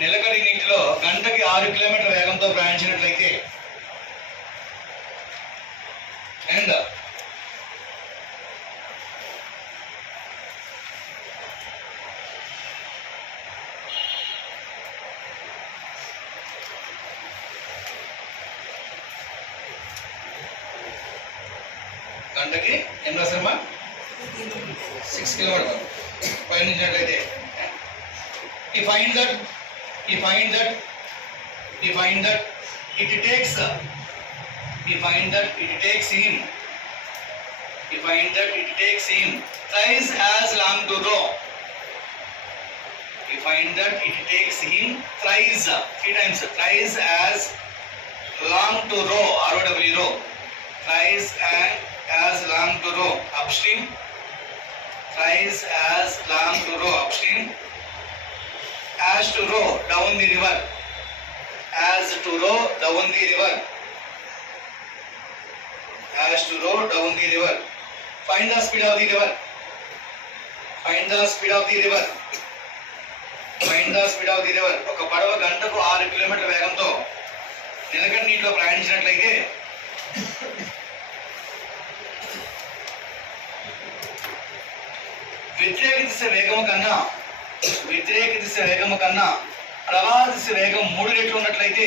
నిలకడ నీటిలో గంటకి 6 కిలోమీటర్ల వేగంతో ప్రయాణించినట్లయితే అండ్ గంటకి ఎన్ని రాసారమ్మా 6 కిలోమీటర్ పయనించినట్లయితే he find that it takes him thrice as long to row. He find that it takes him thrice 3 times thrice as long to row, row, thrice as long to row upstream, thrice as long to row upstream, as to row down the river, as to row down the river, as to row down the river. Find the speed of the river, find the speed of the river, find the speed of the river. ఒక పడవ గంటకు 6 కిలోమీటర్ల వేగంతో నిలకడ నీటిలో ప్రయాణించినట్లయితే వ్యతిరేక దిశ వేగము కన్నా ప్రవాహ దిశ వేగం 3 రెట్లు ఉన్నట్లయితే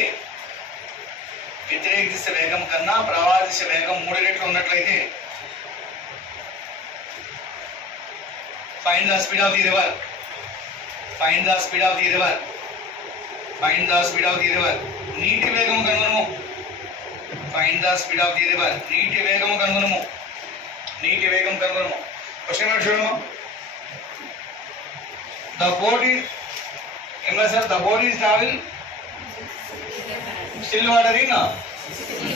వ్యతిరేక దిశ వేగం కన్నా ప్రవాహ దిశ వేగం 3 రెట్లు ఉన్నట్లయితే find the speed of the river, find the speed of the river, find the speed of the river. నీటి వేగము కనుగొనుము, find the speed of the river. నీటి వేగము కనుగొనుము. క్వశ్చన్ మార్క్ చూడము. The boat is travel still water in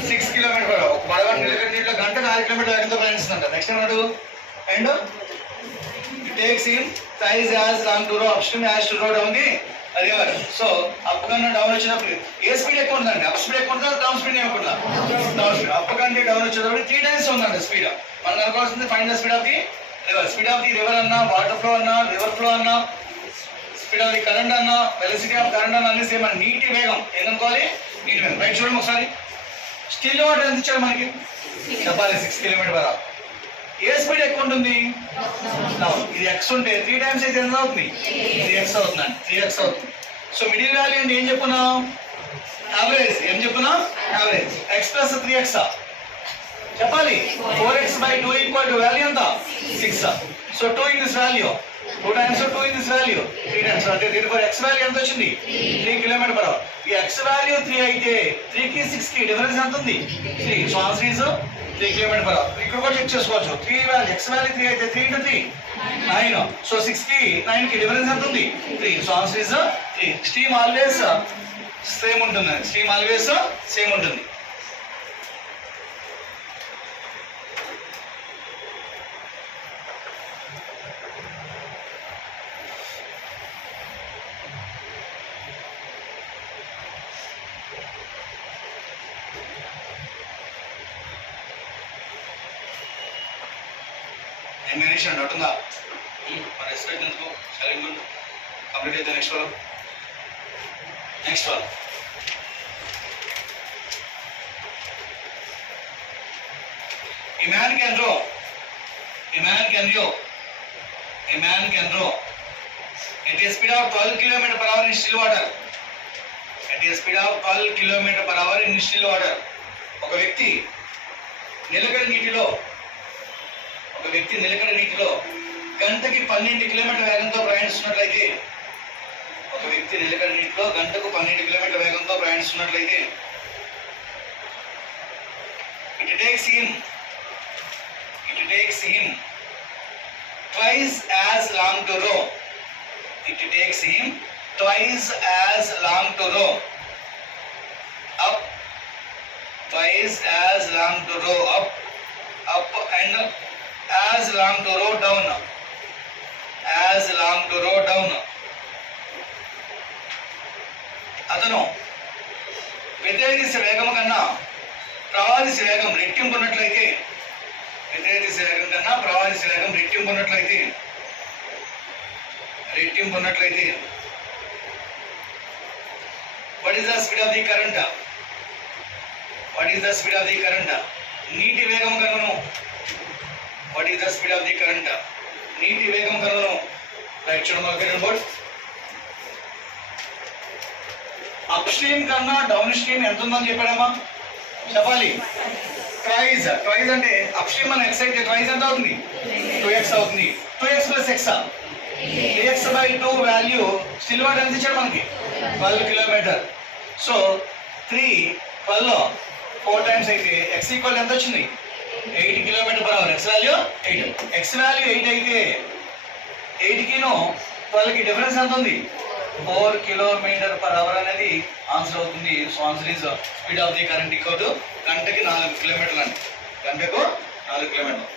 6 kilometers per hour. పడవ నిలకడ నీటిలో గంటకు 6 కిలోమీటర్ల వేగంతో ప్రయాణిస్తుందంట. నెక్స్ట్ ఏమన్నాడు? And it takes him thrice as long to row upstream as to row down the river. So up కన్నా డౌన్ వచ్చినప్పుడు ఏ స్పీడ్ ఎక్కువ ఉందండి? అప్ స్పీడ్ ఎక్కువ ఉందా, డౌన్ స్పీడ్ ఏమనుకుంటా? Down speed. అప్ కంటే డౌన్ వచ్చేటప్పుడు 3 టైమ్స్ ఉందండి స్పీడ్. మనం అనుకోవాల్సింది find the speed of the river. Speed of the river అన్నా, వాటర్ ఫ్లో అన్నా, రివర్ ఫ్లో అన్నా, స్పీడ్ ఆఫ్ ది కరెంట్ అన్నా, వెలాసిటీ ఆఫ్ కరెంట్ అన్నా అన్ని సేమ్. నీటి వేగం ఏమనుకోవాలి? నీటి వేగం. రైట్ చూడండి ఒకసారి. స్టిల్ వాటర్ ఎంత ఇచ్చాడు మనకి? చెప్పాలి 6 కిలోమీటర్ పర్ అవర్. ఏ స్పీడ్ ఎక్కువ ఉంటుంది? ఇది ఎక్స్ ఉంటే 3 టైమ్స్ అయితే ఎంత అవుతుంది? 3x అవుతుందండి. 3x అవుతుంది. సో మిడిల్ వాల్యూ అంటే ఏం చెప్పుకున్నాం? యావరేజ్. ఏం చెప్పుకున్నాం? యావరేజ్. x ప్లస్ 3x చెప్పాలి. 4x/2 ఈక్వల్ టు వాల్యూ ఎంత? 6. సో 2 ఇన్ దిస్ వాల్యూ, 2 టైమ్స్ 2 ఇన్ దిస్ వాల్యూ 3 టైమ్స్. అంటే దీని x వాల్యూ ఎంత వచ్చింది? 3 కిలోమీటర్ పర్ అవర్. ఈ x వాల్యూ 3 అయితే 3 కి 6 కి డిఫరెన్స్ ఎంత ఉంది? 3. So answer is 3 kilometre per hour. ఇక్కడ కూడా చెక్ చేసుకోవచ్చు. 3 వాల్యూ x వాల్యూ 3 అయితే 3 into 3 9. సో 6 కి 9 కి డిఫరెన్స్ ఎంత ఉంది? 3. So answer is 3. Steam always same ఉంటుంది. స్టీమ్ ఆల్వేస్ సేమ్ ఉంటుంది. ఎలిమినేషన్ డౌట్ ఉందా? మరి ఎక్స్పెక్ట్ ఎందుకు? సరే గుడ్. కంప్లీట్ అయితే next one. A man can row at a speed of 12 km per hour in still water. ఒక వ్యక్తి నిలకడ నీటిలో గంటకి 12 కిలోమీటర్ల వేగంతో ప్రయాణిస్తున్నట్లయితే it takes him twice as long to row. Up, twice as long to row up, and as long to row down. అతను వ్యతిరేక దిశ వేగం కన్నా ప్రవాహ దిశ వేగం రెట్టింపు ఉన్నట్లయితే what is the speed of the current? What is the speed of the current? నీటి వేగం కనును. What is the speed of the current? నీటి వేగం కనును. రైట్ చూడమని బోర్డ్. అప్ స్ట్రీమ్ కన్నా డౌన్ స్ట్రీమ్ ఎంత ఉందని చెప్పాడమ్మా? చెప్పాలి. ట్వైజ్. ట్వైజ్ అంటే అప్ స్ట్రీమ్ అని ఎక్స్ అయితే ట్వైజ్ ఎంత అవుతుంది? 2x అవుతుంది. 2x plus x. 3x/2 value still water ఎంత ఇచ్చాడు మనకి? 12 కిలోమీటర్. సో 3 12 4 టైమ్స్ అయితే x ఈక్వల్ ఎంత వచ్చింది? 8 km/h. x value 8. x value 8 అయితే 8కిను 12కి డిఫరెన్స్ ఎంత ఉంది? 4 km/h అనేది ఆన్సర్ అవుతుంది. So answer is speed of the current equal to గంటకి 4 కిలోమీటర్లు అండి. గంటకు 4 కిలోమీటర్లు.